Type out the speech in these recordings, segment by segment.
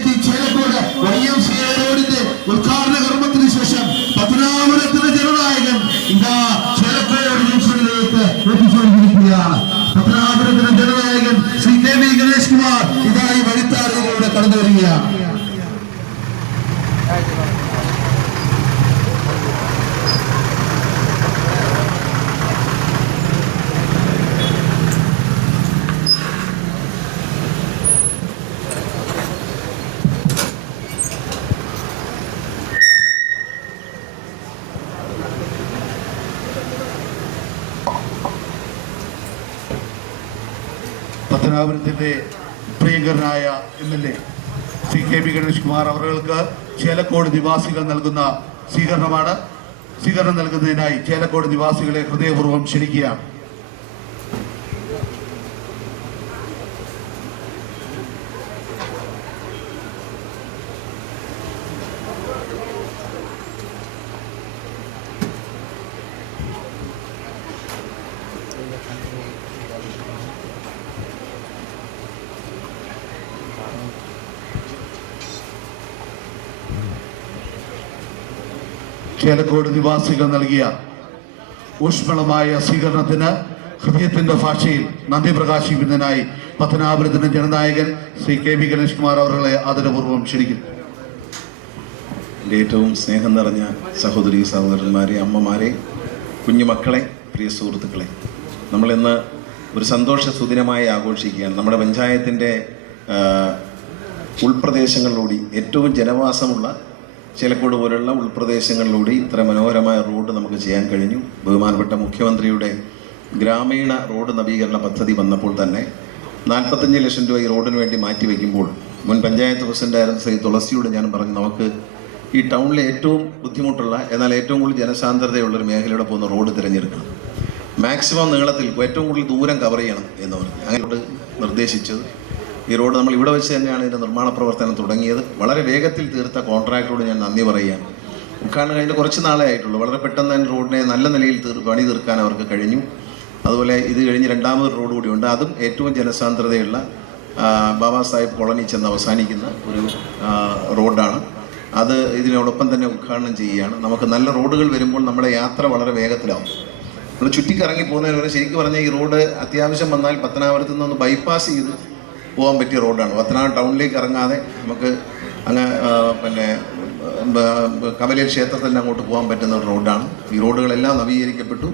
Panchayat Chelakode YMCA റോഡിന്റെ ഉദ്ഘാടന കർമ്മത്തിന് ശേഷം പത്തനാപുരത്തിന്റെ ജനനായകൻ ഇതാ ചേലക്കോട് ജംഗ്ഷനിലേക്ക് എത്തിച്ചേർന്നിരിക്കുകയാണ്. പത്തനാപുരത്തിന്റെ ജനനായകൻ ശ്രീ KV ഗണേഷ് കുമാർ ഇതാ ഈ വഴിത്താരയിലൂടെ കടന്നു വരികയാണ്. പത്തനാപുരത്തിന്റെ പ്രിയങ്കരനായ MLA ശ്രീ KV ഗണേഷ് കുമാർ അവർക്ക് ചേലക്കോട് നിവാസികൾ നൽകുന്ന സ്വീകരണം നൽകുന്നതിനായി ചേലക്കോട് നിവാസികളെ ഹൃദയപൂർവ്വം ക്ഷണിക്കുകയാണ്. ചേലക്കോട് നിവാസികൾ നൽകിയ ഊഷ്മളമായ സ്വീകരണത്തിന് ഹൃദയത്തിന്റെ ഭാഷയിൽ നന്ദി പ്രകാശിക്കുന്നതിനായി പത്തനാപുരത്തിന്റെ ജനനായകൻ ശ്രീ KV ഗണേഷ് കുമാർ അവരെ ആദരപൂർവ്വം ക്ഷണിക്കുന്നു. ഏറ്റവും സ്നേഹം നിറഞ്ഞ സഹോദരി സഹോദരന്മാരെ, അമ്മമാരെ, കുഞ്ഞുമക്കളെ, പ്രിയ സുഹൃത്തുക്കളെ, നമ്മളിന്ന് ഒരു സന്തോഷ സുദിനമായി ആഘോഷിക്കുകയാണ്. നമ്മുടെ പഞ്ചായത്തിൻ്റെ ഉൾപ്രദേശങ്ങളിലൂടെ ഏറ്റവും ജനവാസമുള്ള ചേലക്കോട് പോലുള്ള ഉൾപ്രദേശങ്ങളിലൂടെ ഇത്ര മനോഹരമായ റോഡ് നമുക്ക് ചെയ്യാൻ കഴിഞ്ഞു. ബഹുമാനപ്പെട്ട മുഖ്യമന്ത്രിയുടെ ഗ്രാമീണ റോഡ് നവീകരണ പദ്ധതി വന്നപ്പോൾ തന്നെ 45 ലക്ഷം രൂപ ഈ റോഡിന് വേണ്ടി മാറ്റിവെക്കുമ്പോൾ മുൻ പഞ്ചായത്ത് പ്രസിഡന്റായിരുന്ന ശ്രീ തുളസിയോട് ഞാൻ പറഞ്ഞു, നമുക്ക് ഈ ടൗണിലെ ഏറ്റവും ബുദ്ധിമുട്ടുള്ള എന്നാൽ ഏറ്റവും കൂടുതൽ ജനസാന്ദ്രതയുള്ളൊരു മേഖലയുടെ പോകുന്ന റോഡ് തിരഞ്ഞെടുക്കണം, മാക്സിമം നീളത്തിൽ ഏറ്റവും കൂടുതൽ ദൂരം കവർ ചെയ്യണം എന്ന് പറഞ്ഞു. അങ്ങനെ നിർദ്ദേശിച്ചത് ഈ റോഡ് നമ്മൾ ഇവിടെ വെച്ച് തന്നെയാണ് ഇതിൻ്റെ നിർമ്മാണ പ്രവർത്തനം തുടങ്ങിയത്. വളരെ വേഗത്തിൽ തീർത്ത കോൺട്രാക്ടറോട് ഞാൻ നന്ദി പറയുകയാണ്. ഉദ്ഘാടനം കഴിഞ്ഞ് കുറച്ച് നാളെ ആയിട്ടുള്ളൂ. വളരെ പെട്ടെന്ന് തന്നെ റോഡിനെ നല്ല നിലയിൽ പണി തീർക്കാൻ അവർക്ക് കഴിഞ്ഞു. അതുപോലെ ഇത് കഴിഞ്ഞ് രണ്ടാമതൊരു റോഡ് കൂടിയുണ്ട്. അതും ഏറ്റവും ജനസാന്ദ്രതയുള്ള ബാബാ സാഹിബ് കോളനി ചെന്ന് അവസാനിക്കുന്ന ഒരു റോഡാണ്. അത് ഇതിനോടൊപ്പം തന്നെ ഉദ്ഘാടനം ചെയ്യുകയാണ്. നമുക്ക് നല്ല റോഡുകൾ വരുമ്പോൾ നമ്മുടെ യാത്ര വളരെ വേഗത്തിലാവും. നമ്മൾ ചുറ്റിക്കറങ്ങി പോകുന്നതിന് വരെ ശരിക്കും പറഞ്ഞാൽ ഈ റോഡ് അത്യാവശ്യം വന്നാൽ പത്തനാപുരത്ത് നിന്ന് ബൈപ്പാസ് ചെയ്ത് പോകാൻ പറ്റിയ റോഡാണ്. പത്തനാപുരം ടൗണിലേക്ക് ഇറങ്ങാതെ നമുക്ക് അങ്ങ് കമലയിൽ ക്ഷേത്രത്തിൽ അങ്ങോട്ട് പോകാൻ പറ്റുന്ന ഒരു റോഡാണ്. ഈ റോഡുകളെല്ലാം നവീകരിക്കപ്പെട്ടു.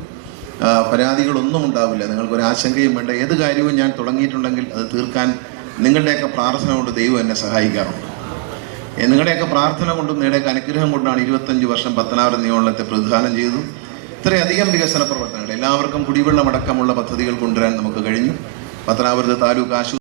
പരാതികളൊന്നും ഉണ്ടാവില്ല. നിങ്ങൾക്കൊരു ആശങ്കയും വേണ്ട. ഏത് കാര്യവും ഞാൻ തുടങ്ങിയിട്ടുണ്ടെങ്കിൽ അത് തീർക്കാൻ നിങ്ങളുടെയൊക്കെ പ്രാർത്ഥന കൊണ്ട് ദൈവം എന്നെ സഹായിക്കാറുണ്ട്. നിങ്ങളുടെയൊക്കെ പ്രാർത്ഥന കൊണ്ടും നിങ്ങളുടെയൊക്കെ അനുഗ്രഹം കൊണ്ടാണ് 25 വർഷം പത്തനാപുരം നിയമമണ്ഡലത്തെ പ്രതിദാനം ചെയ്തു. ഇത്രയധികം വികസന പ്രവർത്തനങ്ങൾ, എല്ലാവർക്കും കുടിവെള്ളമടക്കമുള്ള പദ്ധതികൾ കൊണ്ടുവരാൻ നമുക്ക് കഴിഞ്ഞു. പത്തനാപുരത്ത് താലൂക്ക് ആശുപത്രി